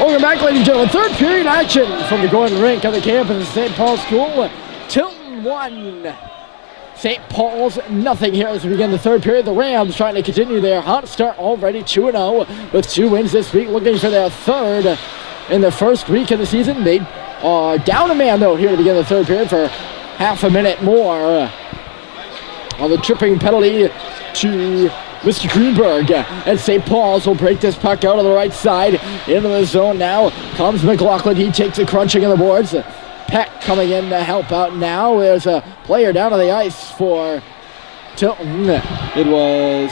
Welcome back, ladies and gentlemen. Third period action from the Gordon Rink on the campus of St. Paul's School. Tilton 1, St. Paul's nothing here as we begin the third period. The Rams trying to continue their hot start already 2-0 with 2 wins this week, looking for their third in the first week of the season. They are down a man, though, here to begin the third period for half a minute more on the tripping penalty to Mr. Greenberg, and St. Paul's will break this puck out on the right side into the zone now. Comes McLaughlin, he takes a crunching on the boards. Peck coming in to help out now. There's a player down on the ice for Tilton. It was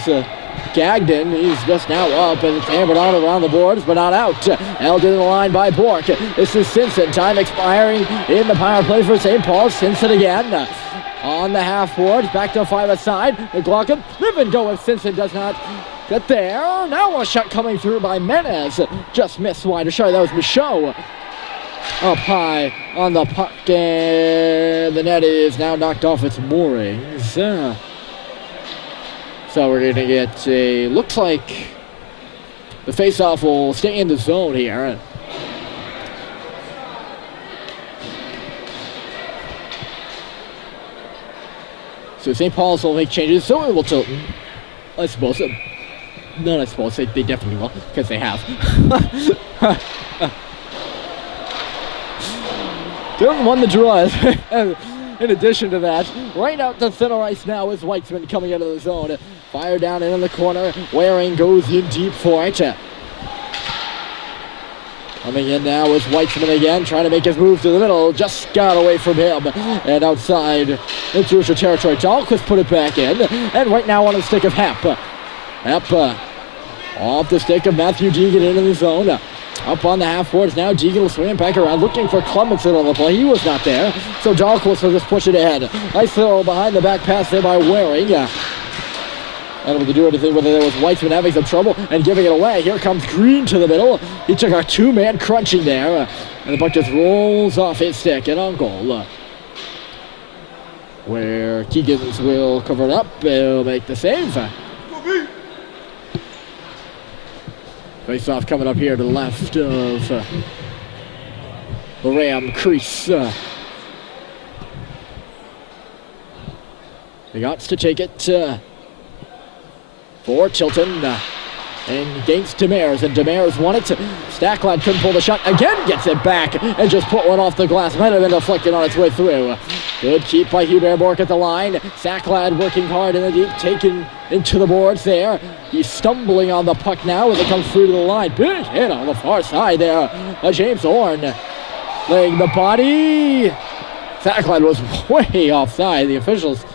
Gagden. He's just now up and it's hammered on around the boards, but not out. Held in the line by Bork. This is Simpson. Time expiring in the power play for St. Paul. Simpson again. On the half boards, back to 5 aside. McLaughlin, live and go if Simpson does not get there. Now a shot coming through by Menez. Just missed wide. Sorry, that was Michaud. Up high on the puck, and the net is now knocked off its moorings. So we're going to get a, looks like the faceoff will stay in the zone here. So St. Paul's will make changes, so it will Tilton. I suppose. Not I suppose, they definitely will, because they have. Tilton won the draw. In addition to that, right out to center ice now is Weitzman coming out of the zone. Fire down in the corner. Waring goes in deep for it. Coming in now is Weitzman again, trying to make his move to the middle. Just got away from him. And outside into Russian territory. Dahlquist put it back in. And right now on the stick of Happ. Happ off the stick of Matthew Deegan into the zone. Up on the half boards now. Deegan will swing back around, looking for Clemenson on the play. He was not there. So Dahlquist will just push it ahead. Nice little behind the back pass there by Waring. Unable to do anything with it. There was Weitzman having some trouble and giving it away. Here comes Green to the middle. He took a 2-man crunching there. And the puck just rolls off his stick and on goal. Where Keegans will cover it up. He'll make the save. Face-off coming up here to the left of the Ram crease. They got to take it for Tilton and against Demers, and Demers won it. Stacklad couldn't pull the shot. Again gets it back and just put one off the glass. Might have been deflected on its way through. Good keep by Hubert Bork at the line. Stacklad working hard in the deep, taken into the boards there. He's stumbling on the puck now as it comes through to the line. Big hit on the far side there. James Horn laying the body. Stacklad was way offside. The officials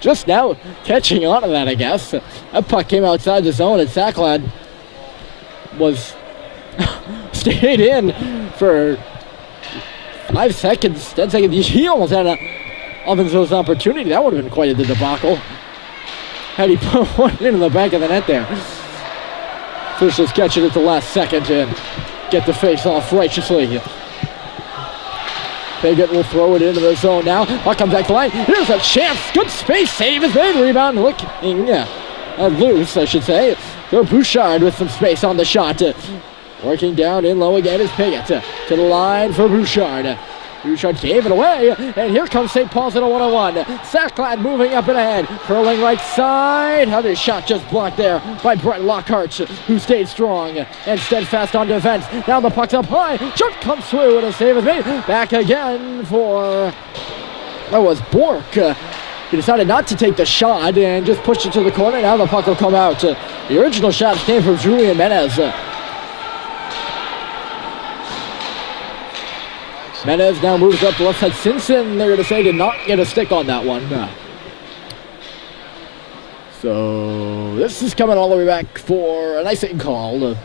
just now catching on to that, I guess. That puck came outside the zone and Stacklad was stayed in for 5 seconds, 10 seconds. He almost had an offensive opportunity. That would have been quite a debacle had he put one into the back of the net there. Officials catch it at the last second and get the face off righteously. Piggott will throw it into the zone now. Puck comes back to the line. Here's a chance. Good space save is made. Rebound looking loose, I should say. So Bouchard with some space on the shot. Working down in low again is Piggott. To the line for Bouchard. Bouchard gave it away. And here comes St. Paul's at a 1-on-1. Stacklad moving up and ahead. Curling right side. Another shot just blocked there by Brett Lockhart, who stayed strong and steadfast on defense. Now the puck's up high. Shot comes through and a save is made. Back again for... That was Bork. He decided not to take the shot and just pushed it to the corner. Now the puck will come out. The original shot came from Julian Menez. Menez now moves up the left side. Simpson, they're going to say, did not get a stick on that one. So this is coming all the way back for an icing call.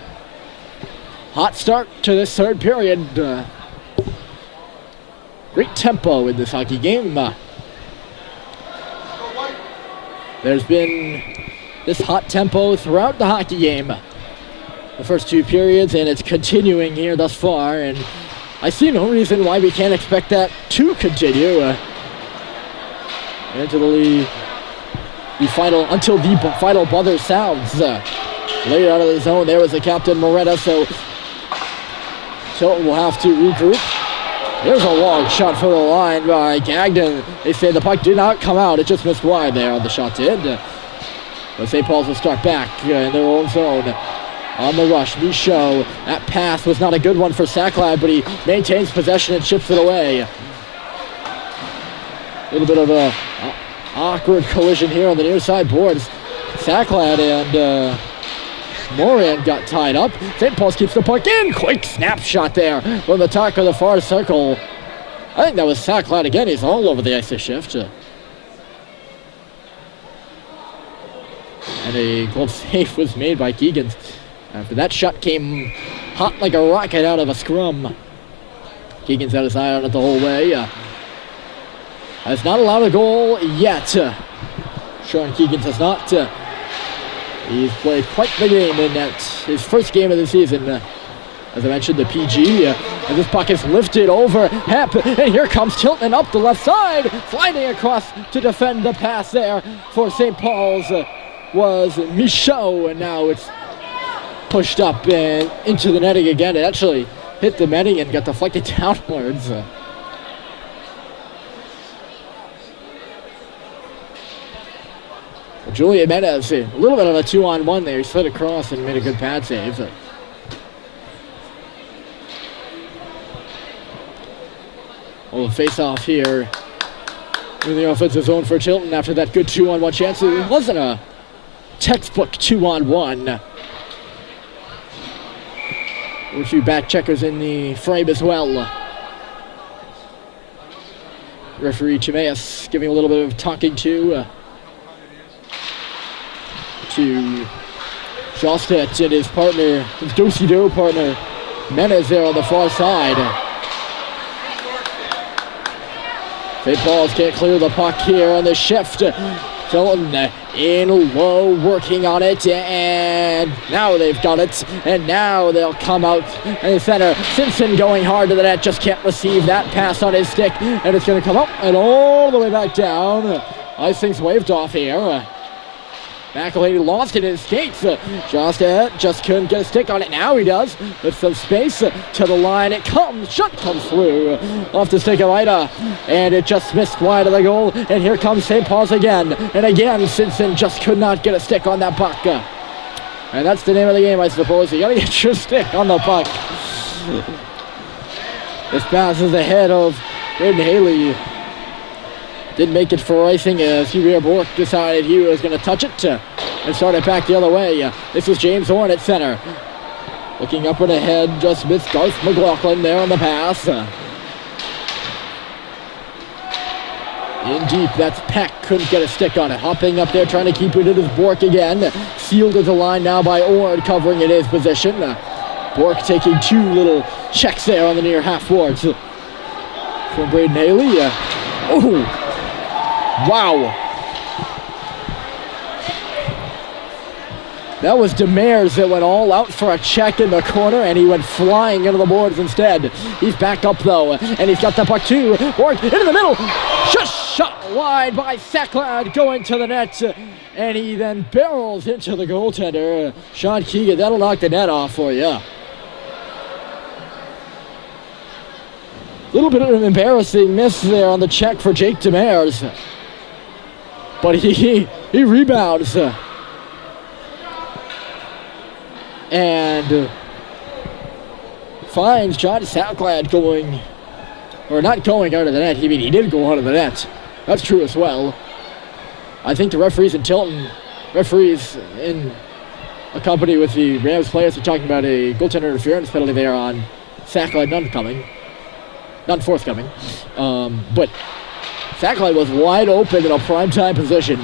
Hot start to this third period. Great tempo in this hockey game. There's been this hot tempo throughout the hockey game. The first 2 periods, and it's continuing here thus far. And I see no reason why we can't expect that to continue until the final buzzer sounds. Laid out of the zone, there was the captain Moretta, so Tilton will have to regroup. Here's a long shot for the line by Gagnon. They say the puck did not come out. It just missed wide there. The shot did. But St. Paul's will start back in their own zone. On the rush, Michaud. That pass was not a good one for Sacklad, but he maintains possession and chips it away. A little bit of a awkward collision here on the near side boards. Sacklad and Moran got tied up. St. Paul's keeps the puck in. Quick snapshot there from the top of the far circle. I think that was Sacklad again. He's all over the ice this shift. And a glove save was made by Keegan. After that shot came hot like a rocket out of a scrum. Keegan's had his eye on it the whole way. Has not allowed a goal yet. Sean Keegan has not. He's played quite the game in that his first game of the season. As I mentioned, the PG. And this puck is lifted over Hep. And here comes Tilton up the left side. Sliding across to defend the pass there for St. Paul's was Michaud. And now it's pushed up and into the netting again. It actually hit the netting and got deflected downwards. Julian Menez, a little bit of a 2-on-1 there. He slid across and made a good pad save. Well, face off here in the offensive zone for Tilton after that good 2-on-1 chance. It wasn't a textbook 2-on-1. A few back checkers in the frame as well. Referee Chimeas giving a little bit of talking to Shostet and his partner, his do-si-do partner, Menez there on the far side. St. Paul's can't clear the puck here on the shift. Tilton in low, working on it, and now they've got it, and now they'll come out in the center. Simpson going hard to the net, just can't receive that pass on his stick, and it's going to come up and all the way back down. Icing's waved off here. McElhaney lost it in his skates. Jostet just couldn't get a stick on it. Now he does. With some space to the line. It comes. Shot comes through. Off the stick of Ida. And it just missed wide of the goal. And here comes St. Paul's again. And again, Simpson just could not get a stick on that puck. And that's the name of the game, I suppose. You gotta get your stick on the puck. This pass is ahead of Braden Haley. Didn't make it for icing as Hugh Bork decided he was going to touch it and start it back the other way. This is James Horn at center. Looking up and ahead, just missed Garth McLaughlin there on the pass. In deep, that's Peck. Couldn't get a stick on it. Hopping up there, trying to keep it in his Bork again. Sealed at the line now by Ord, covering in his position. Bork taking two little checks there on the near half boards. From Braden Haley. Oh! Wow. That was Demers that went all out for a check in the corner, and he went flying into the boards instead. He's back up, though, and he's got the puck, too. Bork into the middle. Just shot wide by Sacklad going to the net, and he then barrels into the goaltender. Sean Keegan, that'll knock the net off for you. Little bit of an embarrassing miss there on the check for Jake Demers. But he rebounds. And finds John Sacklad going, or not going out of the net. I mean, he did go out of the net. That's true as well. I think the referees in Tilton, referees in a company with the Rams players are talking about a goaltender interference penalty there on Sacklad, none forthcoming. But Sacklad was wide open in a primetime position.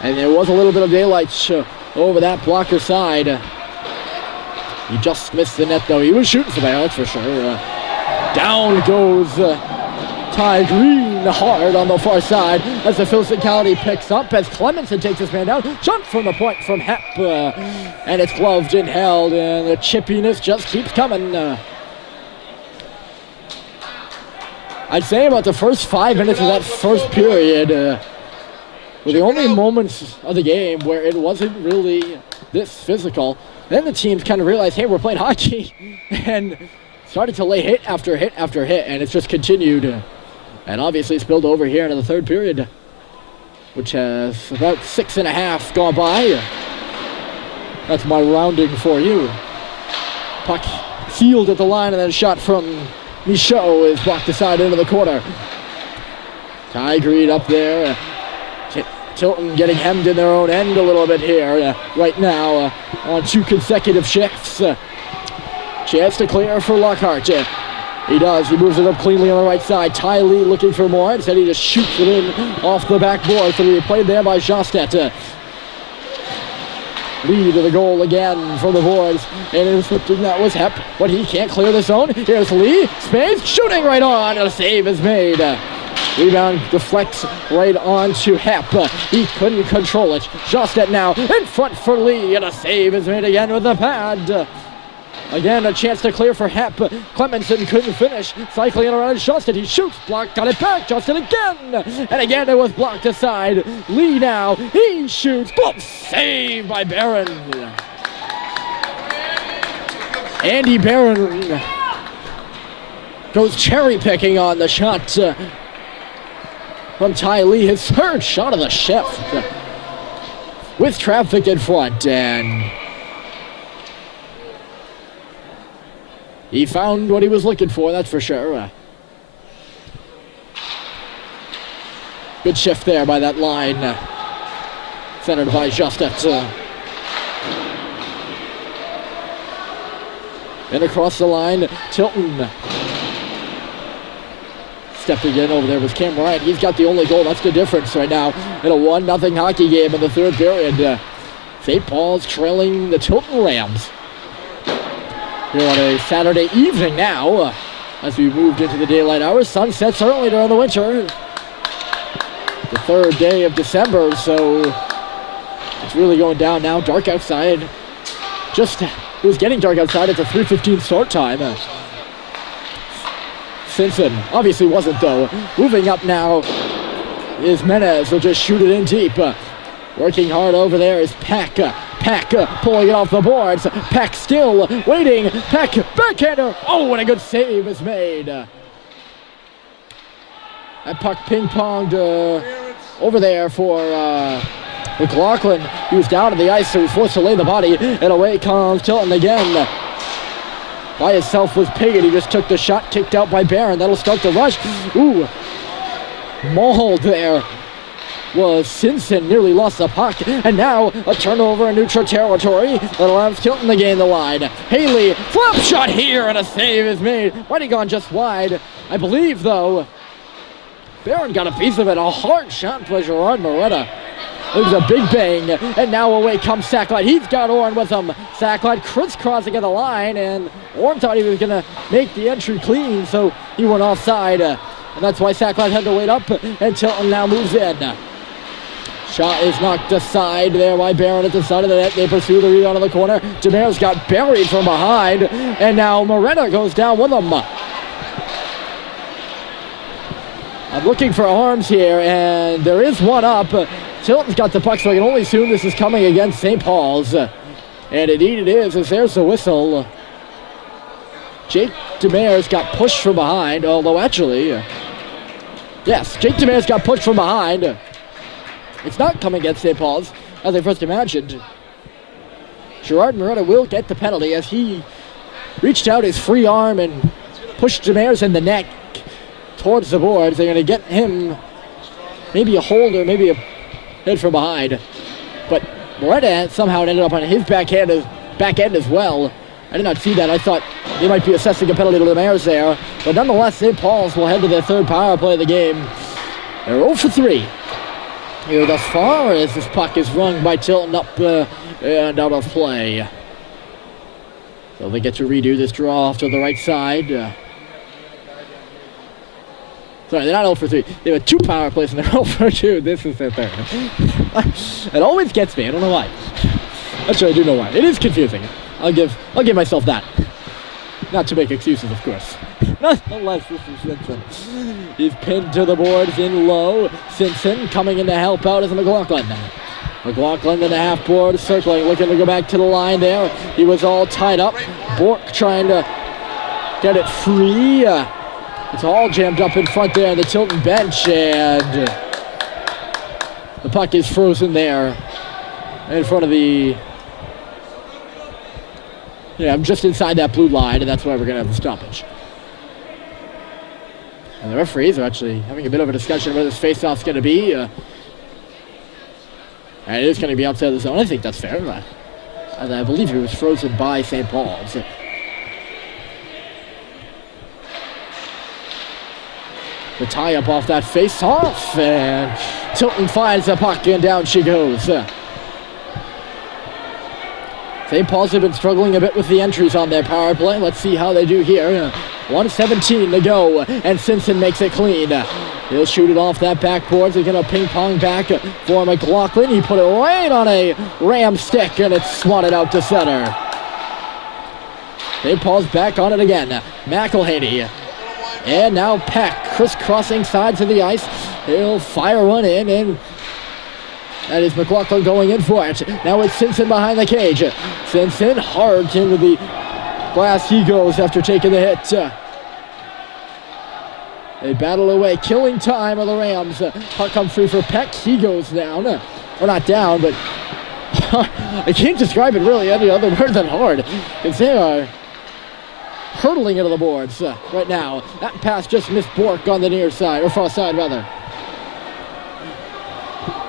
And there was a little bit of daylight over that blocker side. He just missed the net, though. He was shooting somebody, that's for sure. Down goes Ty Green hard on the far side as the Physicality picks up as Clemenson takes his man down. Jump from the point from Hep. And it's gloved and held, and the chippiness just keeps coming. I'd say about the first 5 minutes of that first period, were the only moments of the game where it wasn't really this physical. Then the teams kind of realized, hey, we're playing hockey, and started to lay hit after hit after hit, and it's just continued. And obviously spilled over here into the third period, which has about 6.5 gone by. That's my rounding for you. Puck sealed at the line, and then a shot from Michaud is blocked aside into the corner. Ty Greed up there. Tilton getting hemmed in their own end a little bit here right now on 2 consecutive shifts. Chance to clear for Lockhart. He does. He moves it up cleanly on the right side. Ty Lee looking for more. Instead, he just shoots it in off the backboard. So he played there by Jostet. Lee to the goal again from the boards. And intercepting that was Hep, but he can't clear the zone. Here's Lee. Space shooting right on. And a save is made. Rebound deflects right on to Hep. He couldn't control it. Jostet now in front for Lee. And a save is made again with the pad. Again, a chance to clear for Hep. Clemenson couldn't finish. Cycling around Justin. He shoots, blocked, got it back. Justin again. And again, it was blocked aside. Lee now. He shoots. Boom! Saved by Barron. Andy Barron goes cherry picking on the shot from Ty Lee. His third shot of the shift. With traffic in front, and he found what he was looking for, that's for sure. Good shift there by that line. Centered by Justet. And across the line, Tilton. Stepping in over there was Cam Ryan. He's got the only goal. That's the difference right now in a 1-0 hockey game in the third period. St. Paul's trailing the Tilton Rams. Here on a Saturday evening now, as we moved into the daylight hours. Sun sets early during the winter. The third day of December, so it's really going down now. Dark outside. It was getting dark outside. It's a 3:15 start time. Simpson obviously wasn't, though. Moving up now is Menez. He'll just shoot it in deep. Working hard over there is Peck. Peck pulling it off the boards. Peck still waiting. Peck backhander. Oh, and a good save is made. That puck ping-ponged over there for McLaughlin. He was down on the ice, so he was forced to lay the body. And away comes Tilton again. By himself was Piggott. He just took the shot, kicked out by Barron. That'll start the rush. Ooh. Mauled there was Simpson. Nearly lost the puck. And now a turnover in neutral territory that allows Tilton to gain the line. Haley, flop shot here, and a save is made. Might have gone just wide. I believe, though, Barron got a piece of it. A hard shot by Gerard Moretta. It was a big bang, and now away comes Sacklight. He's got Orn with him. Sacklight crisscrossing at the line, and Orn thought he was going to make the entry clean, so he went offside. And that's why Sacklight had to wait up, and Tilton now moves in. Shot is knocked aside there by Barron at the side of the net. They pursue the rebound in the corner. Demers got buried from behind, and now Moretta goes down with him. I'm looking for arms here, and there is one up. Tilton's got the puck, so I can only assume this is coming against St. Paul's. And indeed it is, as there's the whistle. Jake Demers got pushed from behind, although actually, yes, Jake Demers got pushed from behind. It's not coming against St. Paul's, as I first imagined. Gerard Moretta will get the penalty as he reached out his free arm and pushed Demers in the neck towards the boards. They're going to get him maybe a hold or maybe a hit from behind. But Moretta somehow ended up on his back end as well. I did not see that. I thought they might be assessing a penalty to the Mares there. But nonetheless, St. Paul's will head to their third power play of the game. They're 0 for 3 here thus far as this puck is rung by Tilton up and out of play. So they get to redo this draw off to the right side. Sorry, they're not 0 for 3. They have 2 power plays and they're 0 for 2. This is their third. It always gets me. I don't know why. Actually, I do know why. It is confusing. I'll give myself that. Not to make excuses, of course. Nonetheless, this is Simpson. He's pinned to the boards in low. Simpson coming in to help out as McLaughlin. McLaughlin in the half board, circling, looking to go back to the line there. He was all tied up. Bork trying to get it free. It's all jammed up in front there on the Tilton bench, and the puck is frozen there in front of the... Yeah, I'm just inside that blue line, and that's why we're going to have the stoppage. And the referees are actually having a bit of a discussion where this face-off's going to be. And it is going to be outside the zone. I think that's fair. And I believe it was frozen by St. Paul's. The tie-up off that face-off, and Tilton finds the puck, and down she goes. St. Paul's have been struggling a bit with the entries on their power play. Let's see how they do here. 1:17 to go, and Simpson makes it clean. He'll shoot it off that backboard. He's going to ping-pong back for McLaughlin. He put it right on a ram stick, and it's swatted out to center. St. Paul's back on it again. McElhaney. And now Peck, crisscrossing sides of the ice. He'll fire one in, and that is McLaughlin going in for it. Now it's Simpson behind the cage. Simpson hard into the glass. He goes after taking the hit. They battle away, killing time of the Rams. Puck comes free for Peck. He goes down. Or not down, but I can't describe it really any other word than hard. Because they are hurtling into the boards right now. That pass just missed Bork on the near side, or far side rather.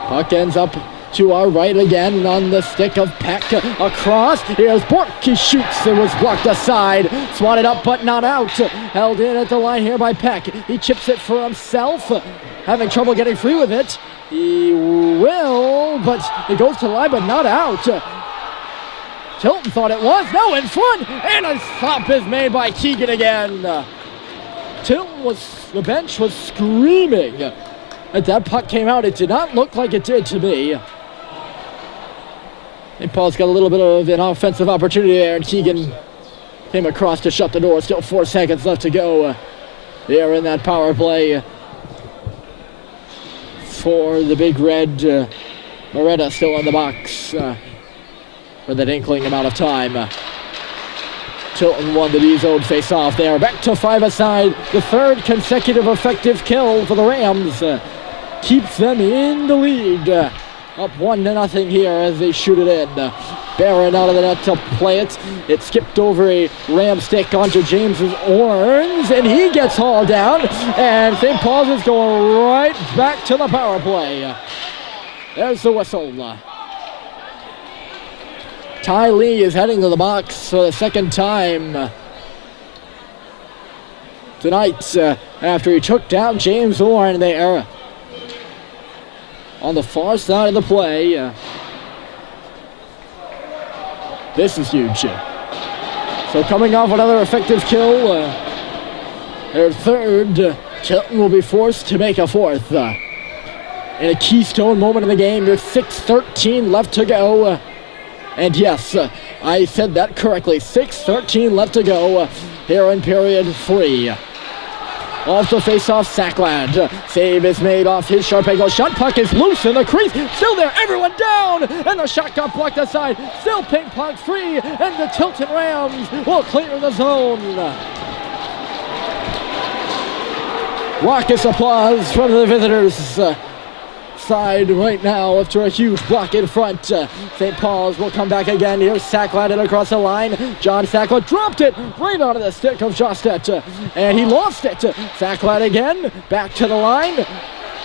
Puck ends up to our right again on the stick of Peck. Across, here's Bork. He shoots, it was blocked aside. Swatted up but not out. Held in at the line here by Peck. He chips it for himself. Having trouble getting free with it. He will, but it goes to the line but not out. Tilton thought it was. No, in front, and a stop is made by Keegan again. The bench was screaming as that puck came out. It did not look like it did to me. St. Paul's got a little bit of an offensive opportunity there, and Keegan came across to shut the door. Still 4 seconds left to go there in that power play for the Big Red. Moretta still in the box for that inkling amount of time. Tilton won the D-zone face-off there. Back to 5-a-side. The third consecutive effective kill for the Rams. Keeps them in the lead. Up 1-0 here as they shoot it in. Barron out of the net to play it. It skipped over a ram stick onto James's horns, and he gets hauled down. And St. Paul's is going right back to the power play. There's the whistle. Ty Lee is heading to the box for the second time tonight after he took down James Orr there on the far side of the play. This is huge. So coming off another effective kill, their third, Tilton will be forced to make a fourth. In a keystone moment in the game, there's 6:13 left to go. And yes, I said that correctly. 6:13 left to go here in period 3. Off the face-off, Sackland. Save is made off his sharp angle shot. Puck is loose in the crease. Still there, everyone down. And the shot got blocked aside. Still ping-pong free. And the Tilton Rams will clear the zone. Raucous applause from the visitors. Side right now after a huge block in front. St. Paul's will come back again. Here's Sackland and across the line. John Sackland dropped it right onto the stick of Jostet, and he lost it. Sackland again, back to the line.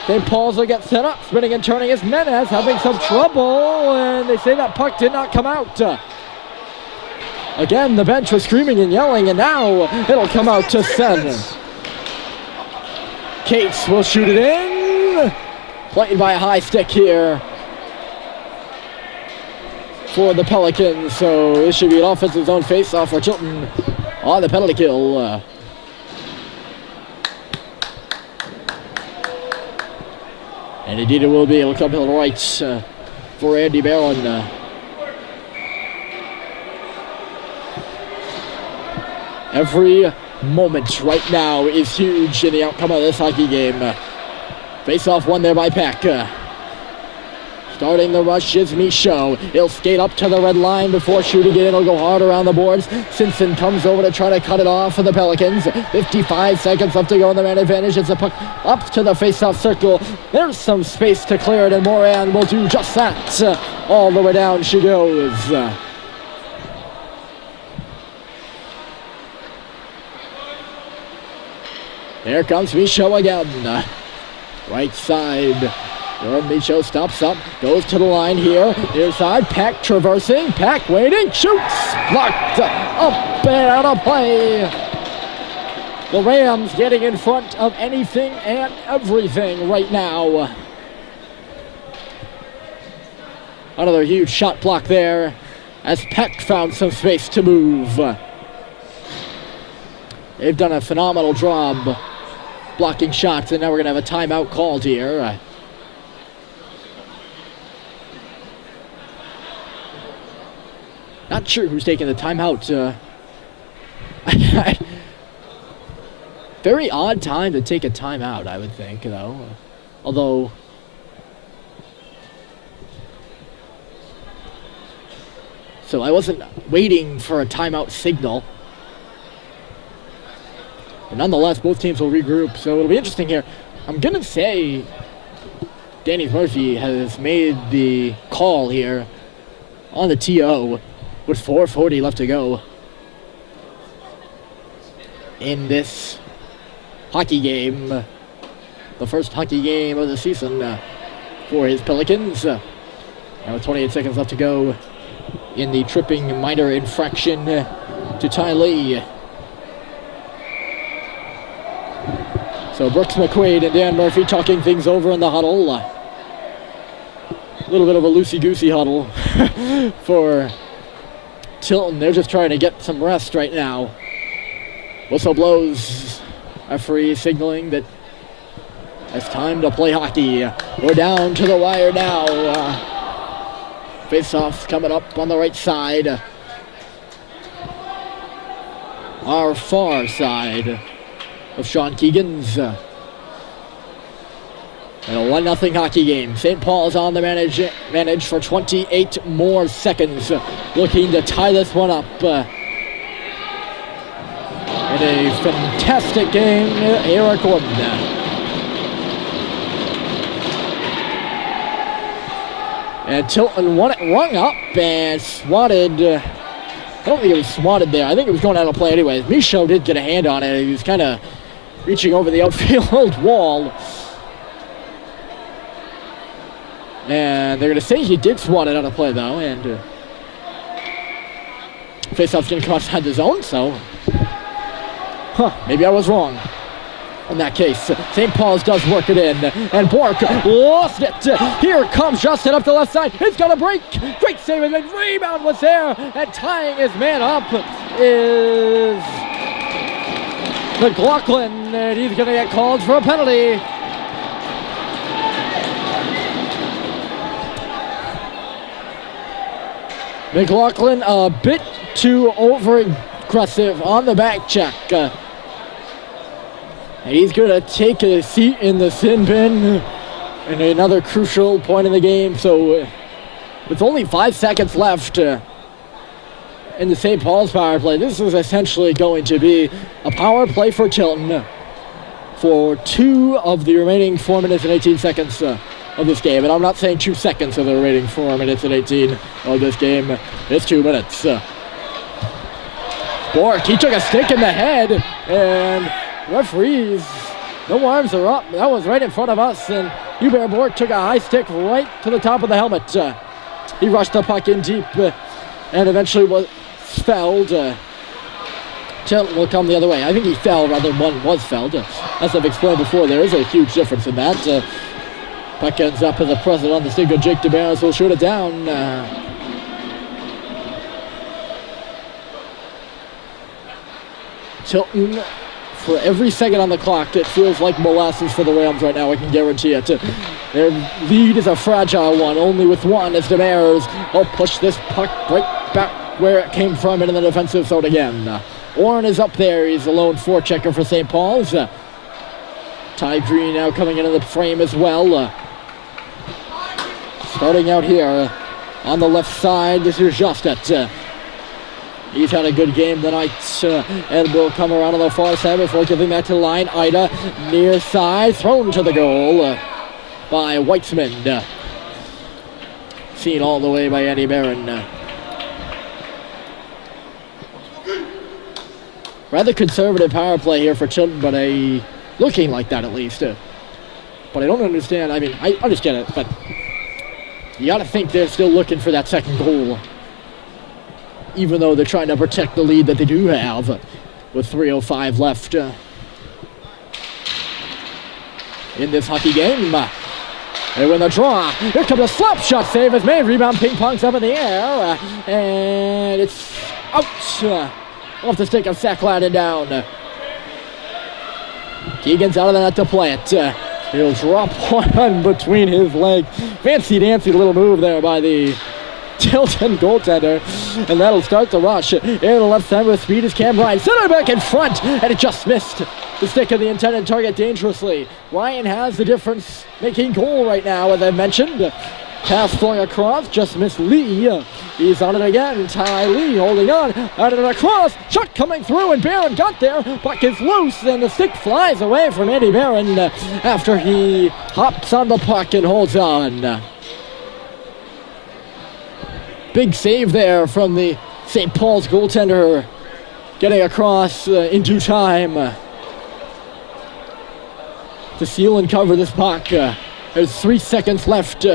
St. Paul's will get set up, spinning and turning as Menez having some trouble, and they say that puck did not come out. Again, the bench was screaming and yelling, and now it'll come out to Sen. Cates will shoot it in. Played by a high stick here for the Pelicans, so this should be an offensive zone face-off for Tilton on the penalty kill. And indeed it will be. It'll come to the right for Andy Barron. Every moment right now is huge in the outcome of this hockey game. Face-off won there by Peck. Starting the rush is Michaud. He'll skate up to the red line before shooting it. He'll go hard around the boards. Simpson comes over to try to cut it off for the Pelicans. 55 seconds left to go in the man advantage. It's a puck up to the face-off circle. There's some space to clear it, and Moran will do just that. All the way down she goes. Here comes Michaud again. Right side. Michaud stops up, goes to the line here. Near side, Peck traversing. Peck waiting, shoots. Blocked. Up and out of play. The Rams getting in front of anything and everything right now. Another huge shot block there as Peck found some space to move. They've done a phenomenal job blocking shots, and now we're going to have a timeout called here. Not sure who's taking the timeout. Very odd time to take a timeout, I would think, though. Although, so I wasn't waiting for a timeout signal. But nonetheless, both teams will regroup, so it'll be interesting here. I'm going to say Danny Murphy has made the call here on the TO with 4:40 left to go in this hockey game. The first hockey game of the season for his Pelicans. Now with 28 seconds left to go in the tripping minor infraction to Ty Lee. So Brooks McQuaid and Dan Murphy talking things over in the huddle. A little bit of a loosey-goosey huddle for Tilton. They're just trying to get some rest right now. Whistle blows. Referee signaling that it's time to play hockey. We're down to the wire now. Face-offs coming up on the right side. Our far side of Sean Keegan's. And a 1-0 hockey game. St. Paul's on the manage for 28 more seconds. Looking to tie this one up. In a fantastic game, Eric Gordon. And Tilton won it, rung up and swatted. I don't think it was swatted there. I think it was going out of play anyways. Michaud did get a hand on it. He was kind of reaching over the outfield wall. And they're going to say he did swat it out of play, though. And face-off's going to come outside the zone, so maybe I was wrong in that case. St. Paul's does work it in. And Bork lost it. Here comes Justin up the left side. It's going to break. Great save, and the rebound was there. And tying his man up is McLaughlin. And he's going to get called for a penalty. McLaughlin a bit too over-aggressive on the back check. And he's going to take a seat in the sin bin in another crucial point in the game. So with only 5 seconds left in the St. Paul's power play, this is essentially going to be a power play for Tilton for 2 of the remaining 4 minutes and 18 seconds of this game. And I'm not saying 2 seconds of the remaining 4 minutes and 18 of this game. It's 2 minutes. Bork, he took a stick in the head, and referees, no arms are up. That was right in front of us, and Hubert Bork took a high stick right to the top of the helmet. He rushed the puck in deep and eventually was fouled. Tilton will come the other way. I think he fell rather than one was fouled. As I've explained before, there is a huge difference in that. Puck ends up as a present on the stick of Jake DeBarris will shoot it down. Tilton, for every second on the clock, it feels like molasses for the Rams right now, I can guarantee it. Their lead is a fragile one, only with one as DeBarris will push this puck right back where it came from into the defensive zone again. Orrin is up there. He's the lone forechecker for St. Paul's. Ty Green now coming into the frame as well. Starting out here on the left side, this is Justet. He's had a good game tonight, and will come around on the far side before giving back to the line. Ida, near side, thrown to the goal by Weitzman. Seen all the way by Andy Barron. Rather conservative power play here for Tilton, but looking like that at least. But I don't understand. I mean, I understand it, but you got to think they're still looking for that second goal, even though they're trying to protect the lead that they do have with 3:05 left in this hockey game. They win the draw. Here comes a slap shot save is made. Rebound ping-pongs up in the air, and it's out off the stick of Sackladen down. Keegan's out of the net to play it. He'll drop one between his legs. Fancy-dancy little move there by the Tilton goaltender, and that'll start the rush. In the left side with speed is Cam Ryan. Center back in front, and it just missed the stick of the intended target dangerously. Ryan has the difference making goal right now, as I mentioned. Pass flowing across, just missed Lee. He's on it again. Ty Lee holding on. Out and across. Shot coming through, and Barron got there. Puck is loose, and the stick flies away from Andy Barron after he hops on the puck and holds on. Big save there from the St. Paul's goaltender, getting across in due time to seal and cover this puck. There's 3 seconds left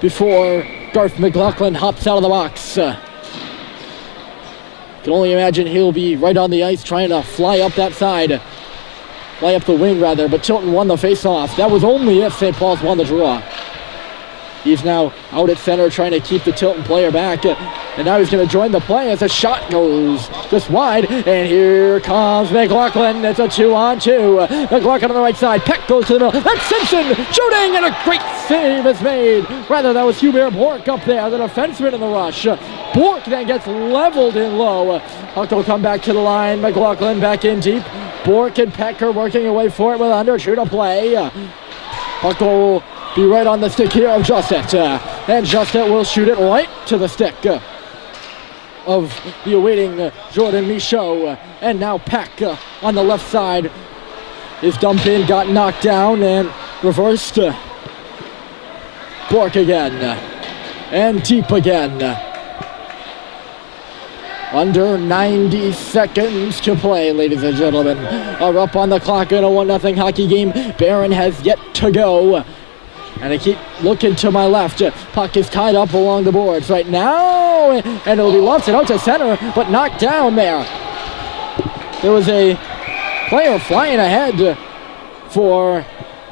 before Garth McLaughlin hops out of the box. Can only imagine he'll be right on the ice trying to fly up that side. Fly up the wing, rather, but Tilton won the face-off. That was only if St. Paul's won the draw. He's now out at center trying to keep the Tilton player back. And now he's going to join the play as a shot goes just wide. And here comes McLaughlin. It's a 2-on-2. McLaughlin on the right side. Peck goes to the middle. That's Simpson shooting, and a great save is made. Rather, that was Hubert Bork up there, the defenseman in the rush. Bork then gets leveled in low. Puck will come back to the line. McLaughlin back in deep. Bork and Peck are working away for it with under 2 to play. Puck will be right on the stick here of Justet. And Justet will shoot it right to the stick of the awaiting Jordan Michaud. And now Peck on the left side. His dump in got knocked down and reversed. Bork again. And deep again. Under 90 seconds to play, ladies and gentlemen. Are up on the clock in a 1-0 hockey game. Barron has yet to go. And I keep looking to my left. Puck is tied up along the boards right now. And it'll be lofted out to center, but knocked down there. There was a player flying ahead for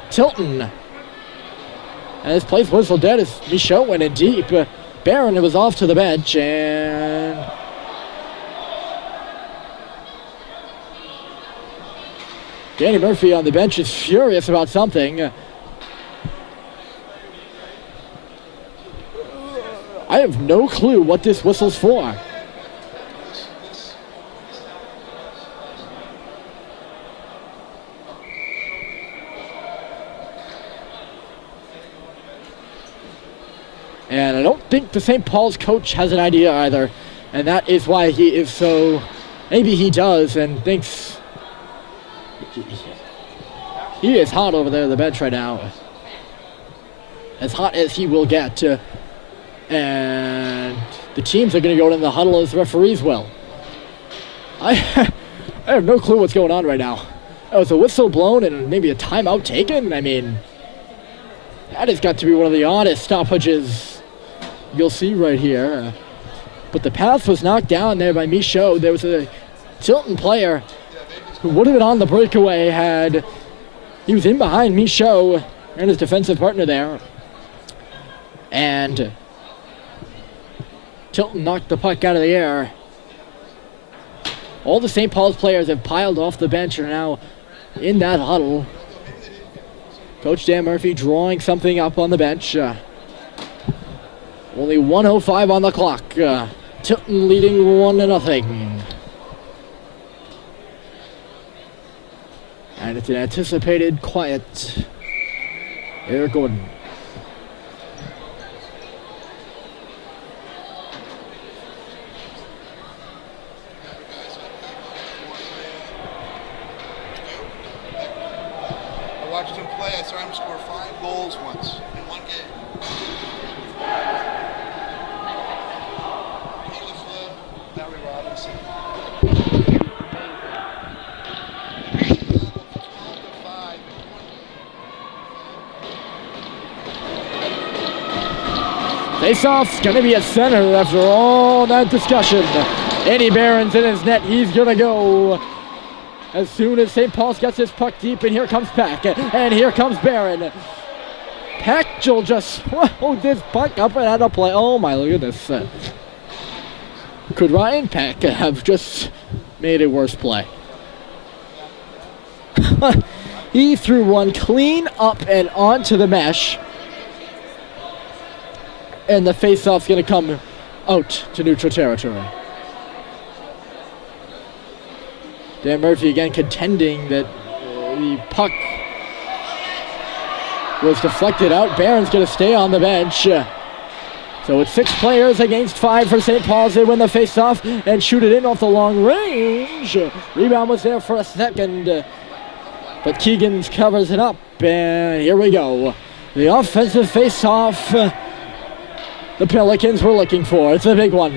Tilton. And this place whistled dead as Michaud went in deep. Barron was off to the bench, and Danny Murphy on the bench is furious about something. I have no clue what this whistle's for. And I don't think the St. Paul's coach has an idea either. And that is why he is so... Maybe he does and thinks... He is hot over there on the bench right now. As hot as he will get. And the teams are going to go in the huddle as referees will. I have no clue what's going on right now. Oh, it's a whistle blown and maybe a timeout taken? I mean, that has got to be one of the oddest stoppages you'll see right here. But the pass was knocked down there by Michaud. There was a Tilton player who would have been on the breakaway had he was in behind Michaud and his defensive partner there. And Tilton knocked the puck out of the air. All the St. Paul's players have piled off the bench and are now in that huddle. Coach Dan Murphy drawing something up on the bench. Only 1:05 on the clock. Tilton leading 1-0. And it's an anticipated quiet Air Gordon. I watched him play. I saw him score 5 goals once in one game. He was Larry Robinson. Face-off's going to be at center after all that discussion. Eddie Barron's in his net. He's going to go as soon as St. Paul's gets his puck deep, and here comes Peck, and here comes Barron. Peck will just throw this puck up and out of play. Oh my, look at this. Could Ryan Peck have just made a worse play? He threw one clean up and onto the mesh. And the face-off's going to come out to neutral territory. Dan Murphy again contending that the puck was deflected out. Barron's going to stay on the bench. So it's 6 players against 5 for St. Paul's. They win the face-off and shoot it in off the long range. Rebound was there for a second, but Keegan's covers it up. And here we go. The offensive face-off the Pelicans were looking for. It's a big one.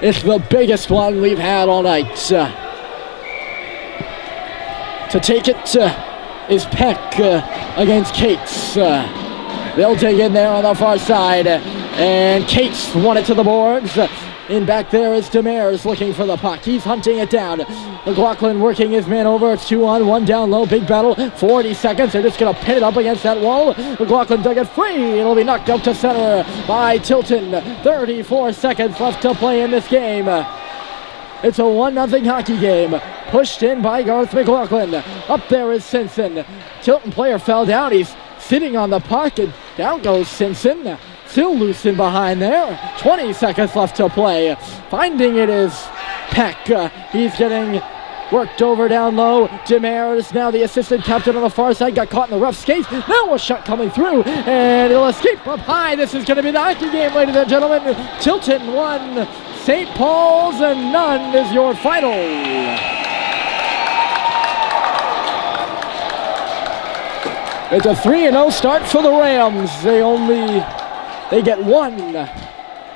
It's the biggest one we've had all night. To take it is Peck against Cates. They'll dig in there on the far side. And Cates won it to the boards. In back there is Demers looking for the puck. He's hunting it down. McLaughlin working his man over. It's 2-on-1 down low. Big battle. 40 seconds. They're just going to pin it up against that wall. McLaughlin dug it free. It'll be knocked out to center by Tilton. 34 seconds left to play in this game. It's a 1-0 hockey game. Pushed in by Garth McLaughlin. Up there is Simpson. Tilton player fell down. He's sitting on the puck, and down goes Simpson. Still loose in behind there. 20 seconds left to play. Finding it is Peck. He's getting worked over down low. Demers, now the assistant captain on the far side, got caught in the rough skates. Now a shot coming through, and it'll escape up high. This is going to be the hockey game, ladies and gentlemen. Tilton 1, St. Paul's and none is your final. It's a 3-0 start for the Rams. They get 1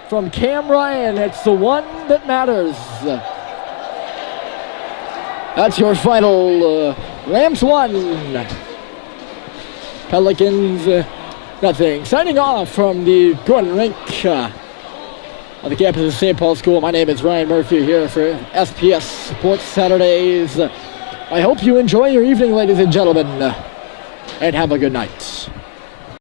from Cam Ryan. It's the one that matters. That's your final. Rams 1. Pelicans nothing. Signing off from the Gordon Rink on the campus of St. Paul School. My name is Ryan Murphy here for SPS Sports Saturdays. I hope you enjoy your evening, ladies and gentlemen, and have a good night.